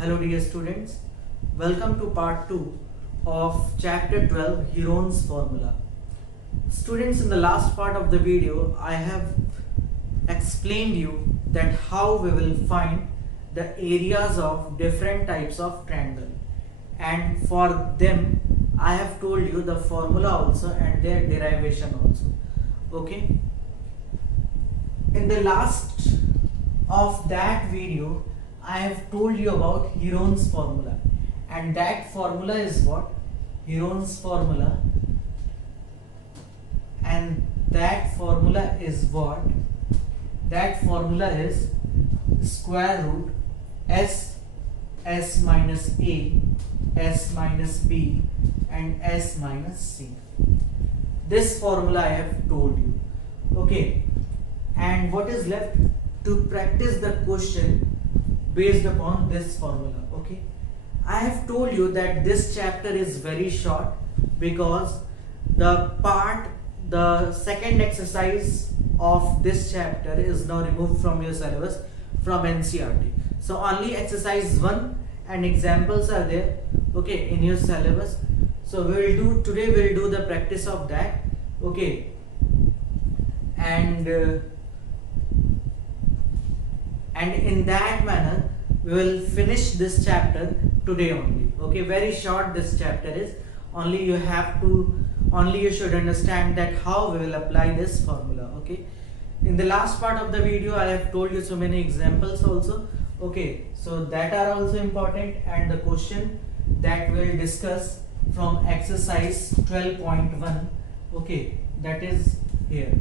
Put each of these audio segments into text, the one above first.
Hello dear students, welcome to part 2 of chapter 12 Heron's formula. Students, in the last part of the video I have explained you that how we will find the areas of different types of triangle, and for them I have told you the formula also and their derivation also. Okay, in the last of that video I have told you about Heron's formula, and that formula is what? Heron's formula, and that formula is what? That formula is square root s minus a, s minus b, and s minus c. This formula I have told you. Okay, and what is left? To practice the question based upon this formula. Okay, I have told you that this chapter is very short because the second exercise of this chapter is now removed from your syllabus from NCERT. So only exercise 1 and examples are there, okay, in your syllabus. So today we'll do the practice of that. Okay, and in that manner we will finish this chapter today only. Okay, very short this chapter is. Only you should understand that how we will apply this formula. Okay, in the last part of the video I have told you so many examples also. Okay, so that are also important, and the question that we will discuss from exercise 12.1. okay, that is here.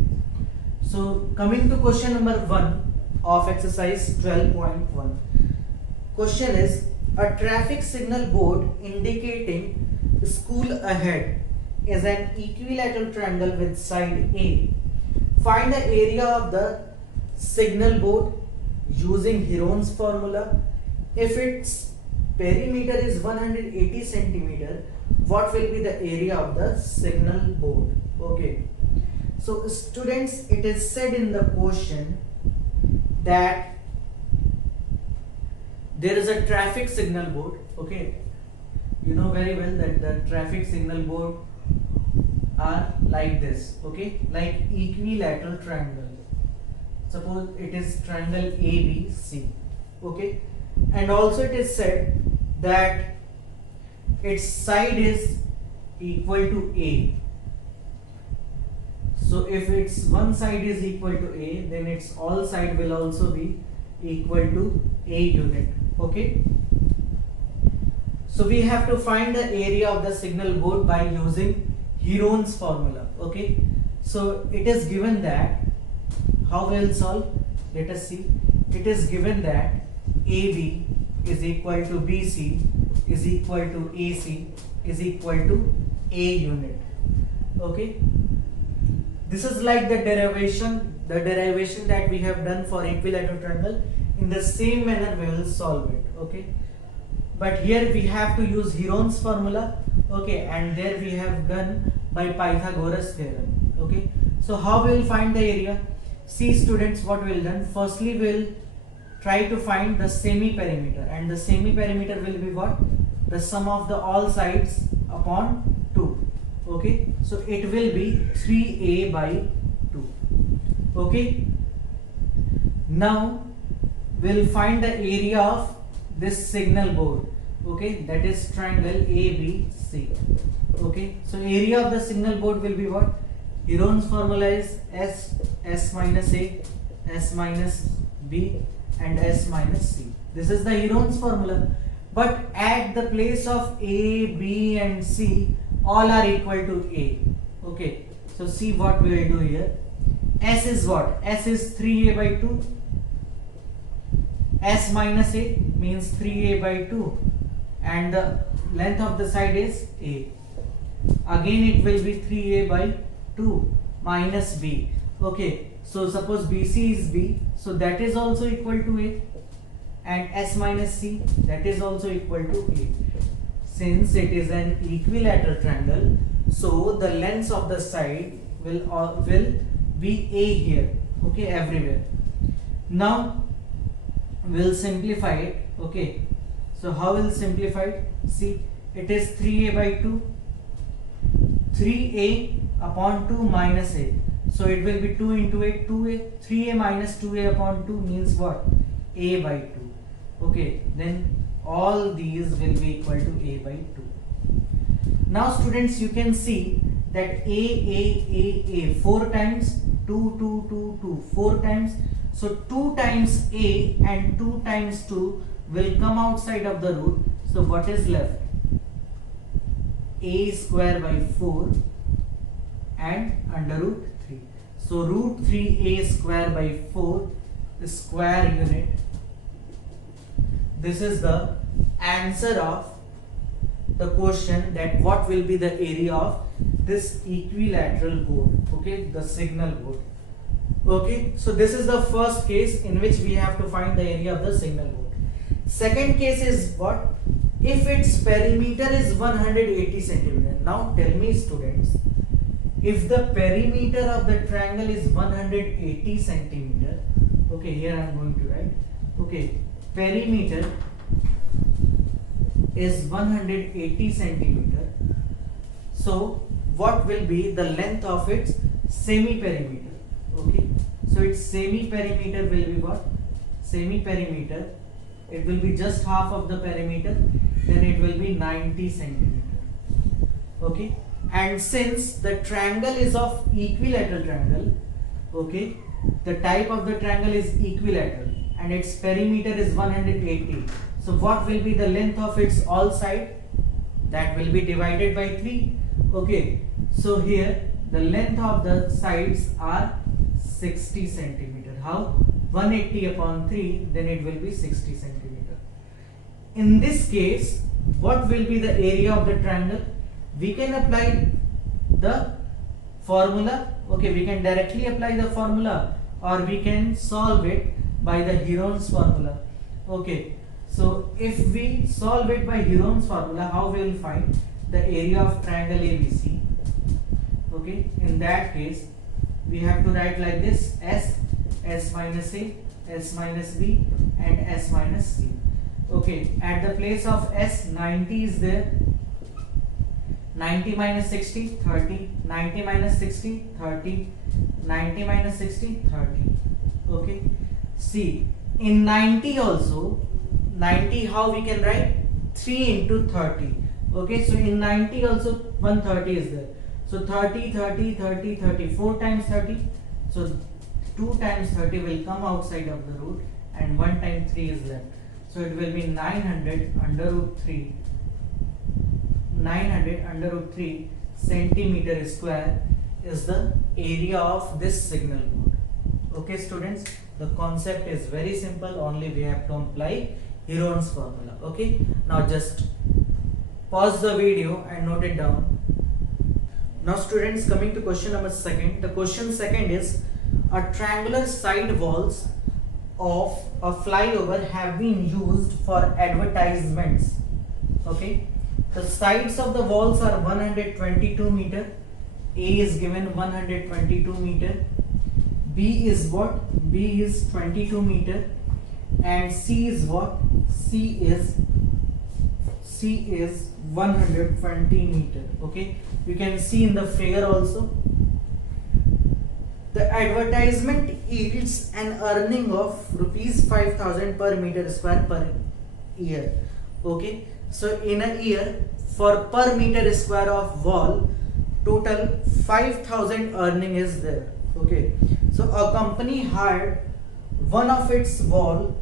So coming to question number 1 of exercise 12.1. Question is, a traffic signal board indicating school ahead is an equilateral triangle with side A. Find the area of the signal board using Heron's formula. If its perimeter is 180 centimeter, what will be the area of the signal board? Okay, so students, it is said in the question that there is a traffic signal board. Okay, you know very well that the traffic signal board are like this. Okay, like equilateral triangle. Suppose it is triangle ABC. Okay, and also it is said that its side is equal to A. So if its one side is equal to A, then its all side will also be equal to A unit. Okay, so we have to find the area of the signal board by using Heron's formula. Okay, so it is given that, how we will solve? Let us see. It is given that AB is equal to BC is equal to AC is equal to A unit. Okay, this is like the derivation that we have done for equilateral triangle. In the same manner we will solve it. Okay, but here we have to use Heron's formula. Okay, and there we have done by Pythagoras theorem. Okay, so how we will find the area? See students, what we will done. Firstly we will try to find the semi-perimeter, and the semi-perimeter will be what? The sum of the all sides upon 2. Okay, so it will be 3a by 2. Okay, now we'll find the area of this signal board. Okay, that is triangle ABC. Okay, so area of the signal board will be what? Heron's formula is s minus a, s minus b, and s minus c. This is the Heron's formula. But at the place of a, b, and c, all are equal to a. Okay, so see what we will do here. S is what? S is 3a by 2. S minus a means 3a by 2, and the length of the side is a. Again it will be 3a by 2 minus b. Okay, so suppose BC is b, so that is also equal to a, and s minus c, that is also equal to a. Since it is an equilateral triangle, so the lengths of the side will be a here. Okay, everywhere. Now we'll simplify it. Okay, So how will simplify it? See, it is 3a by 2, 3a upon 2 minus a. So it will be 2 into a, 2a, 3a minus 2a upon 2 means what? A by 2. Okay, then all these will be equal to a by 2. Now students, you can see that a 4 times 2 2 2 2 4 times. So 2 times a and 2 times 2 will come outside of the root. So what is left? A square by 4 and under root 3. So root 3a square by 4 square unit. This is the answer of the question, that what will be the area of this equilateral board, okay, the signal board. Okay, so this is the first case in which we have to find the area of the signal board. Second case is what? If its perimeter is 180 centimeter. Now tell me students, if the perimeter of the triangle is 180 centimeter, okay, here I am going to write, okay, perimeter is 180 centimeter. So what will be the length of its semi-perimeter? Okay, so its semi-perimeter will be what? Semi-perimeter, it will be just half of the perimeter, then it will be 90 centimeter. Okay, and since the triangle is of equilateral triangle, okay, the type of the triangle is equilateral and its perimeter is 180. So what will be the length of its all side? That will be divided by 3. Okay, so here the length of the sides are 60 centimeter. How? 180 upon 3, then it will be 60 centimeter. In this case, what will be the area of the triangle? We can apply the formula. Okay, we can directly apply the formula, or we can solve it by the Heron's formula. Okay, so if we solve it by Heron's formula, how we will find the area of triangle ABC? Okay, in that case we have to write like this: S minus A, S minus B and S minus C. Okay, at the place of S, 90 is there. 90 minus 60, 30. 90 minus 60, 30. 90 minus 60, 30. Okay, see, in 90 also, 90 how we can write? 3 into 30. Okay, so in 90 also 130 is there. So 30, 30, 30, 30, 4 times 30. So 2 times 30 will come outside of the root and 1 times 3 is left. So it will be 900 under root 3. 900 under root 3 centimeter square is the area of this signal board. Okay students, the concept is very simple, only we have to apply Heron's formula. Okay, now just pause the video and note it down. Now students, coming to question number 2. The question 2 is, a triangular side walls of a flyover have been used for advertisements. Okay, the sides of the walls are 122 meter. A is given 122 meter. B is what? B is 22 meter. And C is what? C is 120 meter. Okay, you can see in the figure also. The advertisement yields an earning of rupees 5,000 per meter square per year. Okay, so in a year, for per meter square of wall, total 5,000 earning is there. Okay, so a company hired one of its wall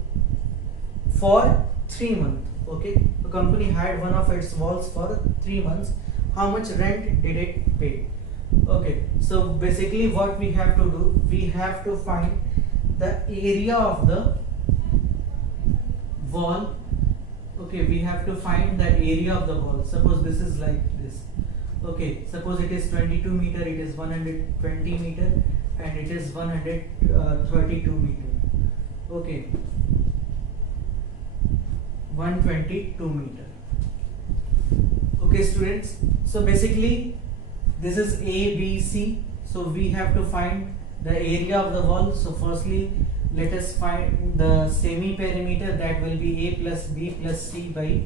for 3 months. Okay, a company hired one of its walls for 3 months. How much rent did it pay? Okay, so basically what we have to do, we have to find the area of the wall. Okay, we have to find the area of the wall. Suppose this is like this. Okay, suppose it is 22 meter, it is 120 meter and it is 132 meter. Okay, 122 meter. Okay students, so basically this is A, B, C. So we have to find the area of the wall. So firstly let us find the semi perimeter, that will be a plus b plus c by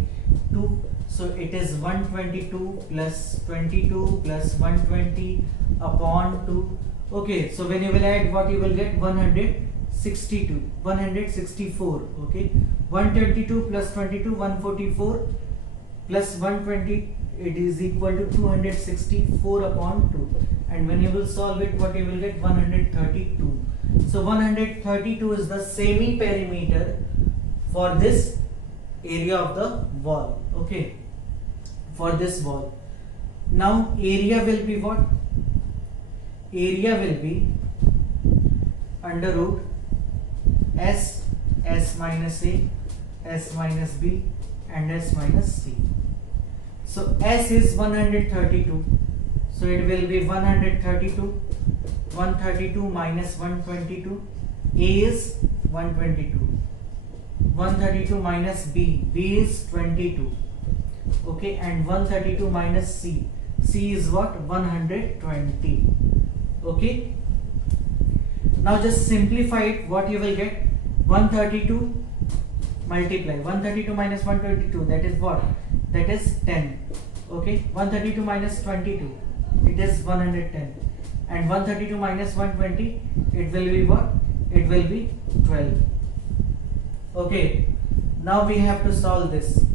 2. So it is 122 plus 22 plus 120 upon 2. Okay, so when you will add, what you will get? 162, 164. Okay, 122 plus 22, 144 plus 120, it is equal to 264 upon 2. And when you will solve it, what you will get? 132. So 132 is the semi perimeter for this area of the wall. Okay, for this wall. Now area will be what? Area will be under root s minus a, s minus b, and s minus c. So s is 132, so it will be 132, 132 minus 122, a is 122, 132 minus b, b is 22. Okay, and 132 minus c, c is what? 120. Okay, now just simplify it. What you will get? 132 multiply 132 minus 122, that is what? That is 10. Okay, 132 minus 22, it is 110, and 132 minus 120, it will be what? It will be 12. Okay, now we have to solve this.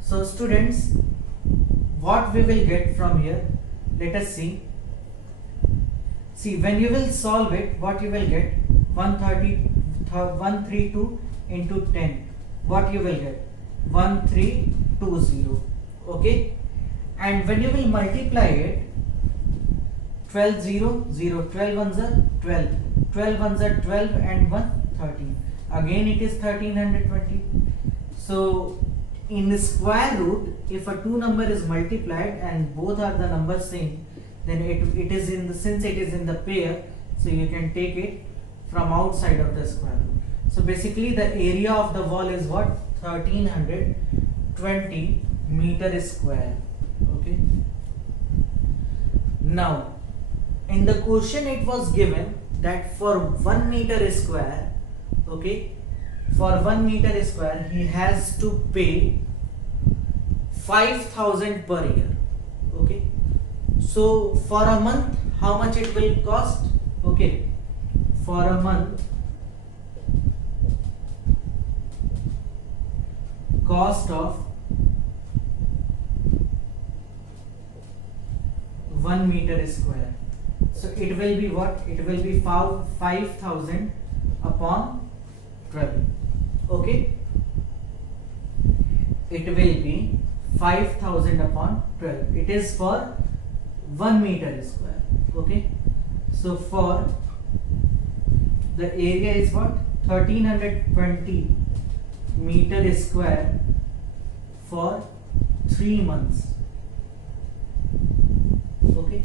So students, what we will get from here, let us see. See, when you will solve it, what you will get? 132 into 10, what you will get? 1320. Okay, and when you will multiply it, 12 0 0, 12 ones are 12, 12 ones are 12, and 1 13, again it is 1320. So in the square root, if a two number is multiplied and both are the number same, then it is in the, since it is in the pair, so you can take it from outside of the square root. So basically the area of the wall is what? 1320 meter square. Okay, now in the question it was given that for 1 meter square, okay, for 1 meter square he has to pay 5,000 per year. Okay, so for a month how much it will cost? Okay, for a month cost of 1 meter square, so it will be what? It will be 5,000 upon 12. Okay, it will be 5,000 upon 12. It is for 1 meter square. Okay, so for the area is what? 1320 meter square for 3 months. Okay,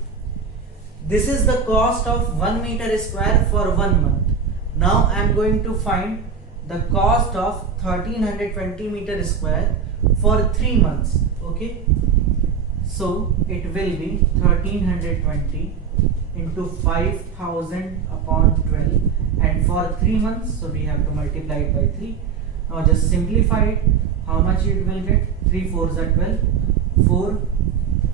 this is the cost of 1 meter square for 1 month. Now I am going to find the cost of 1320 meter square for 3 months. Okay, so it will be 1320 into 5,000 upon 12, and for 3 months, so we have to multiply it by 3. Now just simplify it. How much it will get? 3 4s are 12,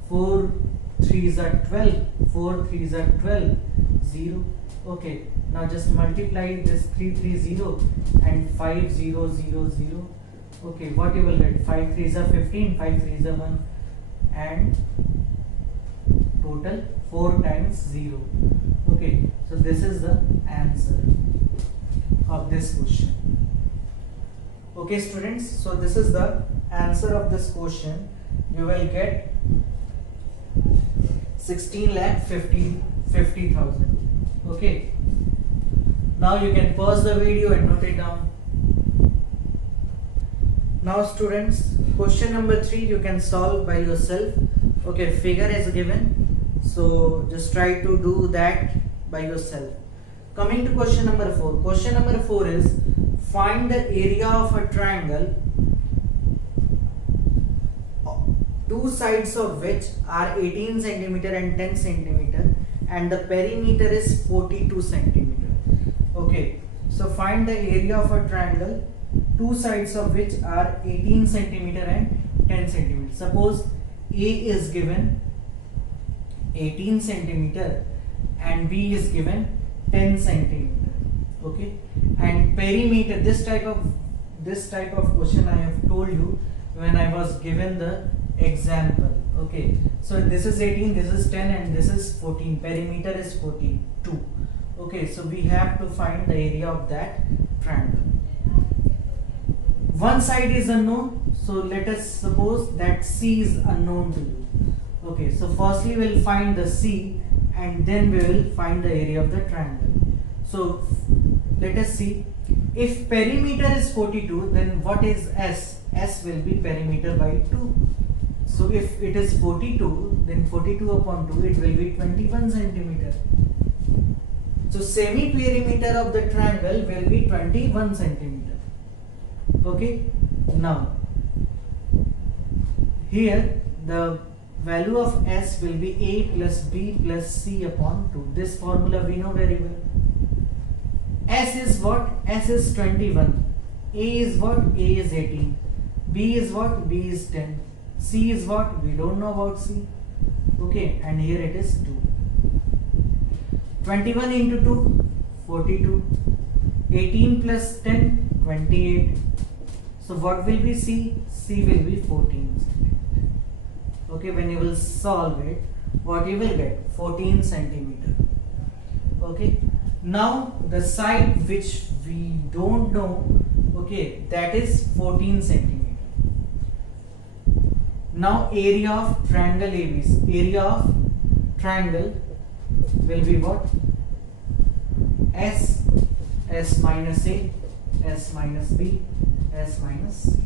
4 3s are 12, 4 3s are 12, 0. Okay, now just multiply this 330 and 5000. Okay, what you will get? 5 3s are 15, 5 3s are 1, and total 4 times 0. Okay, so this is the answer of this question. Okay students, so this is the answer of this question. You will get 16,50,000. Okay, now you can pause the video and note it down. Now students, question number 3 you can solve by yourself. Okay, figure is given, so just try to do that by yourself. Coming to question number 4. Question number 4 is, find the area of a triangle, two sides of which are 18 centimeter and 10 centimeter, and the perimeter is 42 centimeter. Okay, so find the area of a triangle, two sides of which are 18 centimeter and 10 centimeter. Suppose A is given 18 centimeter and B is given 10 centimeter. Okay, and perimeter, this type of question I have told you when I was given the example. Okay, so this is 18, this is 10 and this is 14. Perimeter is 42. Okay, so we have to find the area of that triangle. One side is unknown, so let us suppose that C is unknown to you. Okay, so firstly we will find the C and then we will find the area of the triangle. So let us see, if perimeter is 42, then what is S? S will be perimeter by 2. So if it is 42, then 42 upon 2, it will be 21 centimeter. So semi-perimeter of the triangle will be 21 centimeter. Okay, now here the value of S will be A plus B plus C upon 2. This formula we know very well. S is what? S is 21. A is what? A is 18. B is what? B is 10. C is what? We don't know about C. Okay, and here it is 2. 21 into 2, 42. 18 plus 10, 28. So what will be C? C will be 14 centimeter. Okay, when you will solve it, what you will get? 14 centimeter. Okay, now the side which we don't know, okay, that is 14 centimeter. Now area of triangle ABC, area of triangle will be what? S, S minus A, S minus B, S minus C.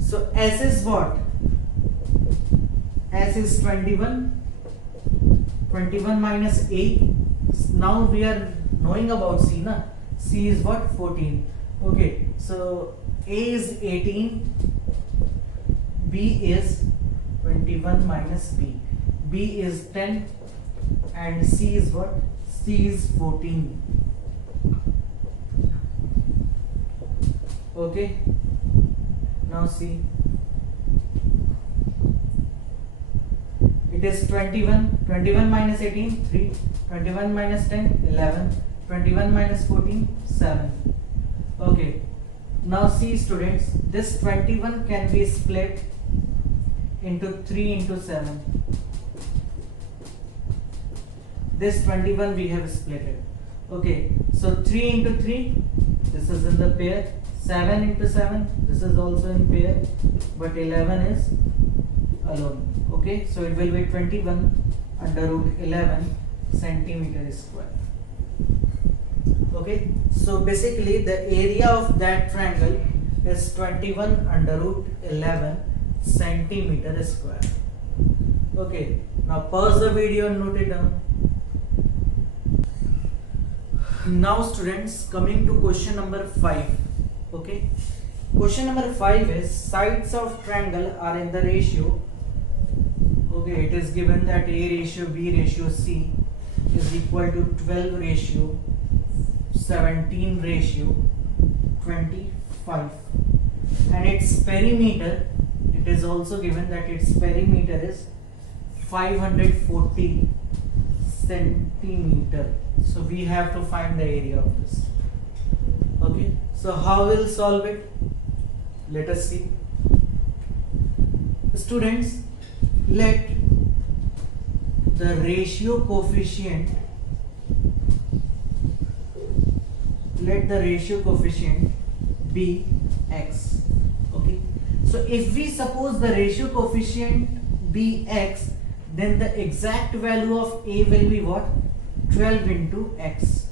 So S is what? S is 21. 21 minus A. Now we are knowing about C, na? C is what? 14. Okay, so A is 18. B is 21 minus B. B is 10 and C is what? C is 14. Okay, now see, it is 21. 21 minus 18, 3. 21 minus 10, 11. 21 minus 14, 7. Okay, now see students, this 21 can be split into 3 into 7. This 21 we have split it. Okay, so 3 into 3, this is in the pair. 7 into 7, this is also in pair, but 11 is alone. Okay, so it will be 21 under root 11 centimeter square. Okay, so basically the area of that triangle is 21 under root 11 centimeter square. Okay, now pause the video and note it down. Now students, coming to question number 5. Okay, question number 5 is sides of triangle are in the ratio. Okay, it is given that A ratio B ratio C is equal to 12 ratio 17 ratio 25, and its perimeter, it is also given that its perimeter is 540 centimeter. So we have to find the area of this. Okay, so how we'll solve it? Let us see. Students, let the ratio coefficient be x. Okay, so if we suppose the ratio coefficient be x, then the exact value of A will be what? 12 into x.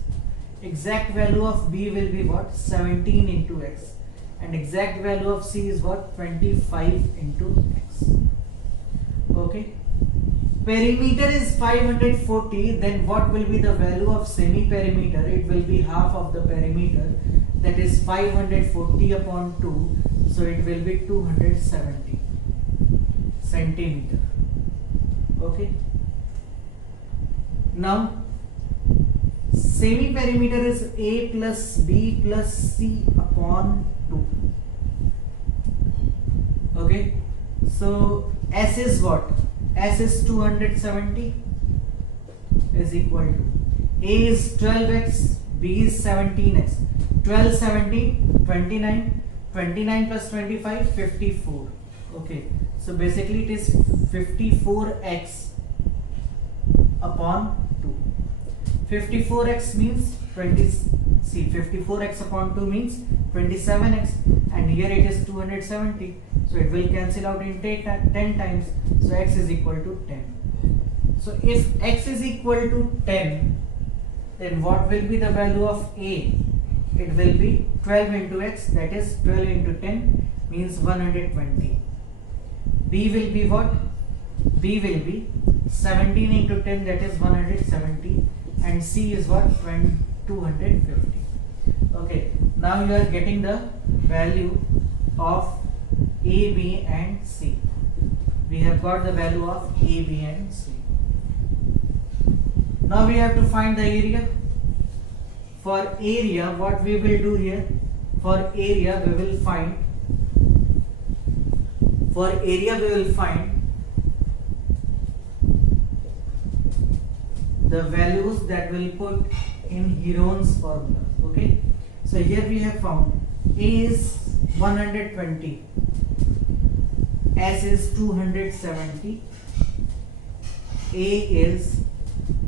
Exact value of B will be what? 17 into x. And exact value of C is what? 25 into x. Okay. Perimeter is 540, then what will be the value of semi-perimeter? It will be half of the perimeter, that is 540 upon 2, so it will be 270 centimeter. Okay. Now Semi perimeter is A plus B plus C upon 2. Okay, so S is what? S is 270 is equal to A is 12x, B is 17x. 12, 17, 29, 29 plus 25, 54. Okay, so basically it is 54x upon 2. 54x means 20. See, 54x upon 2 means 27x, and here it is 270. So it will cancel out in 10 times. So x is equal to 10. So if x is equal to 10, then what will be the value of A? It will be 12 into x, that is 12 into 10 means 120. B will be what? B will be 17 into 10, that is 170, and C is what? 250. Okay, now you are getting the value of A, B and C. We have got the value of A, B and C. Now we have to find the area. For area, what we will do here? For area we will find the values that will put in Heron's formula. Okay, so here we have found A is 120, S is 270, A is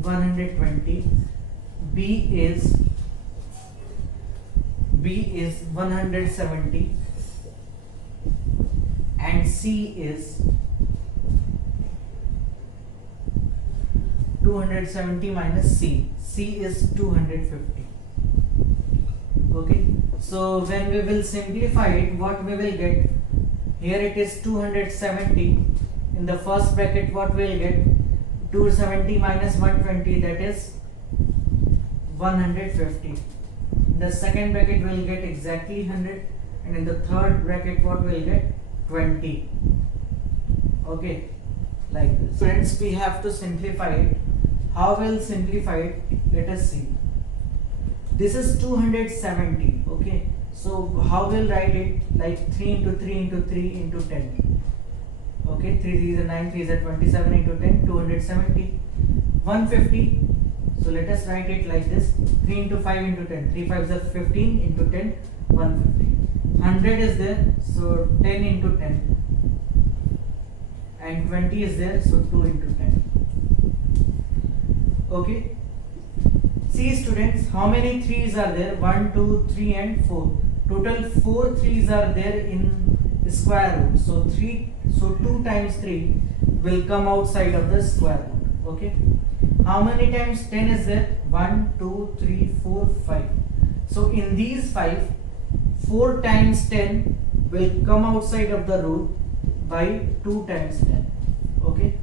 120, B is 170, and C is 270 minus C. C is 250. Okay, so when we will simplify it, what we will get? Here it is 270. In the first bracket, what we will get? 270 minus 120, that is 150. In the second bracket, we will get exactly 100, and in the third bracket, what we will get? 20. Okay, like this. Friends, we have to simplify it. How we'll simplify it? Let us see. This is 270. Okay, so how we'll write it? Like 3 into 3 into 3 into 10. Okay, 3 3 is 9, 3 is 27 into 10, 270. 150. So let us write it like this: 3 into 5 into 10. 3 5 is 15 into 10, 150. 100 is there, so 10 into 10. And 20 is there, so 2 into 10. Okay. See students, how many 3's are there? 1, 2, 3 and 4. Total 4 3's are there in square root. So 2 times 3 will come outside of the square root. Okay. How many times 10 is there? 1, 2, 3, 4, 5. So in these 5, 4 times 10 will come outside of the root by 2 times 10. Okay.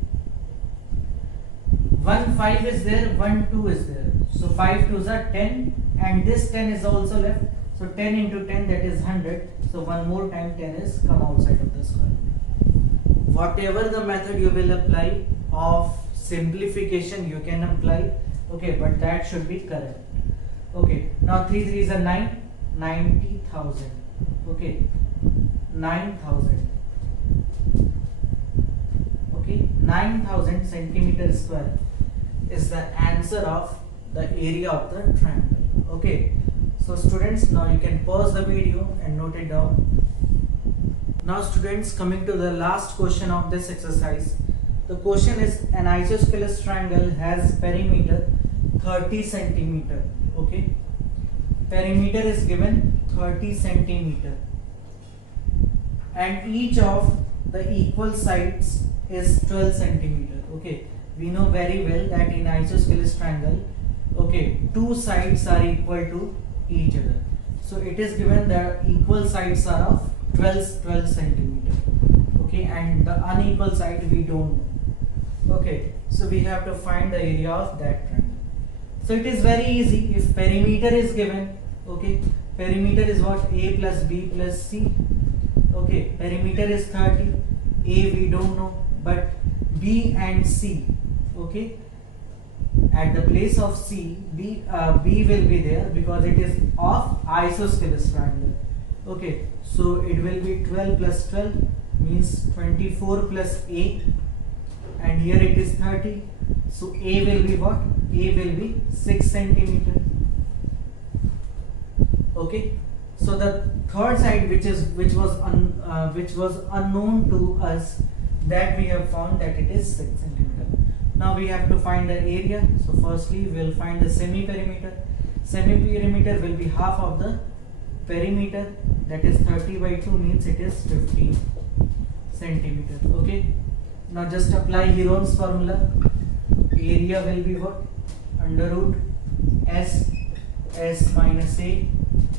1 5 is there, 1 2 is there. So 5 2s are 10, and this 10 is also left. So 10 into 10, that is 100. So one more time 10 is come outside of the square. Whatever the method you will apply of simplification, you can apply. Okay, but that should be correct. Okay, now 3 3s are 9, 90,000. Okay, 9,000. Okay, 9,000 centimeter square is the answer of the area of the triangle. Okay, so students, now you can pause the video and note it down. Now students, coming to the last question of this exercise. The question is, an isosceles triangle has perimeter 30 centimeter. Okay, perimeter is given 30 centimeter, and each of the equal sides is 12 centimeter. Okay, we know very well that in isosceles triangle, okay, two sides are equal to each other. So it is given that equal sides are of 12 centimeter. Okay, and the unequal side we don't know. Okay, so we have to find the area of that triangle. So it is very easy. If perimeter is given, okay, perimeter is what? A plus B plus C. Okay, perimeter is 30. A we don't know, but B and C, okay, at the place of C, B will be there because it is of isosceles triangle. Okay, so it will be 12 plus 12 means 24 plus A, and here it is 30. So A will be what? A will be 6 centimeter. Okay, so the third side which was unknown to us, that we have found that it is 6 centimeter. Now we have to find the area. So firstly we will find the semi-perimeter. Semi-perimeter will be half of the perimeter, that is 30 by 2 means it is 15 centimeter. Okay, now just apply Heron's formula. Area will be what? Under root S minus A,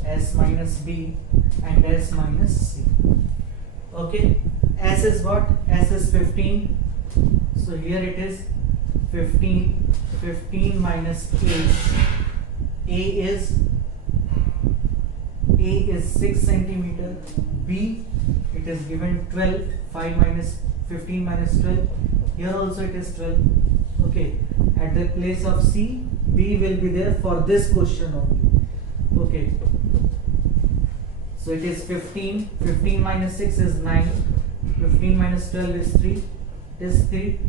S minus B, and S minus C. Okay, S is what? S is 15. So here it is 15 minus A. A is 6 centimeter. B, it is given 12. 5 minus 15 minus 12. Here also it is 12. Okay, at the place of C, B will be there for this question only. Okay, so it is 15. 15 minus 6 is 9. 15 minus 12 is 3. It is 3.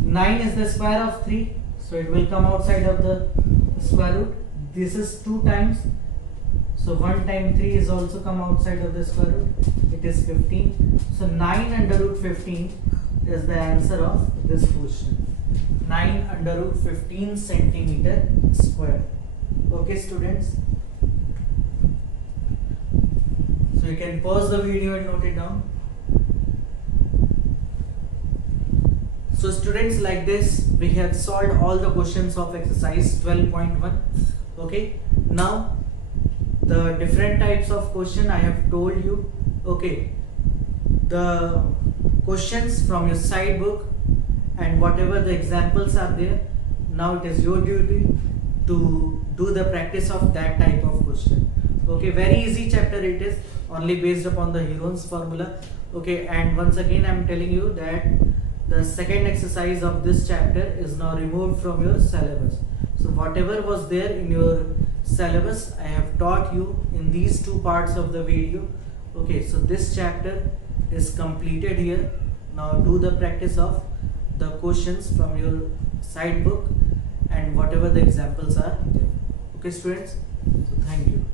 9 is the square of 3, so it will come outside of the square root. This is 2 times, so 1 time 3 is also come outside of the square root. It is 15. So 9 under root 15 is the answer of this question. 9 under root 15 centimeter square. Okay students, so you can pause the video and note it down. So students, like this we have solved all the questions of exercise 12.1. okay, now the different types of question I have told you. Okay, the questions from your side book and whatever the examples are there, now it is your duty to do the practice of that type of question. Okay, very easy chapter it is, only based upon the Heron's formula. Okay, and once again I am telling you that the second exercise of this chapter is now removed from your syllabus. So whatever was there in your syllabus, I have taught you in these two parts of the video. Okay, so this chapter is completed here. Now do the practice of the questions from your side book and whatever the examples are there. Okay students, so thank you.